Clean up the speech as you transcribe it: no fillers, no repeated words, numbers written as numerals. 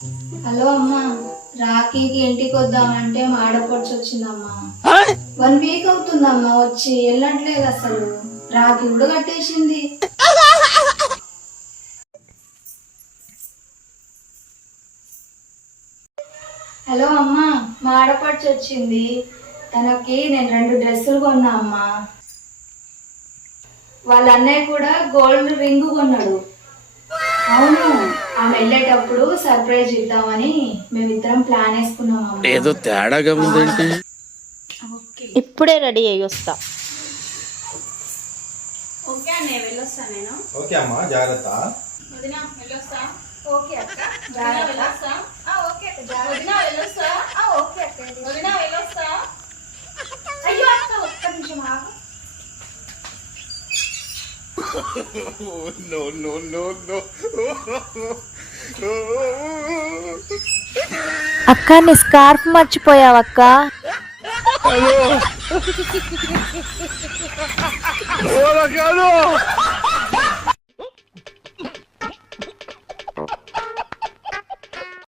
Hello అమ్మా, రాఖీకి ఇంటికి వద్దామంటే మా ఆడపడుచు వచ్చిందమ్మా. 1 వీక్ అవుతుందమ్మా వచ్చి, వెళ్ళట్లేదు అసలు. రాఖీ కూడా కట్టేసింది. హలో అమ్మా, మా ఆడపడుచు వచ్చింది. తనకి నేను 2 డ్రెస్సులు కొన్నా అమ్మా. వాళ్ళ అన్నయ్య కూడా గోల్డ్ రింగ్ కొన్నాడు. అవును, ఆమె వెళ్ళేటప్పుడు సర్ప్రైజ్ ఇద్దామని మేమిద్దరం ప్లాన్ వేసుకున్నాం. ఏదో తేడాగా ఉందేంటి? ఇప్పుడే రెడీ అయ్యి వస్తా. ఓకే అన్నయ్య, వెళ్ళొస్తా నేను. ఓకే అమ్మా, జాగ్రత్త. వదిన వెళ్ళొస్తా. ఓకే అక్క, జాగ్రత్త. ఓకే అక్క, జాగ్రత్త. వెళ్ళొస్తా. ఓకే అక్క, వదిన వెళ్ళొస్తా. అయ్యో అక్క, ఒక్క నిమిషం ఆగు. No, no, no, no. అక్క నీ స్కార్ఫ్ మర్చిపోయావక్క. Hola, Carlos.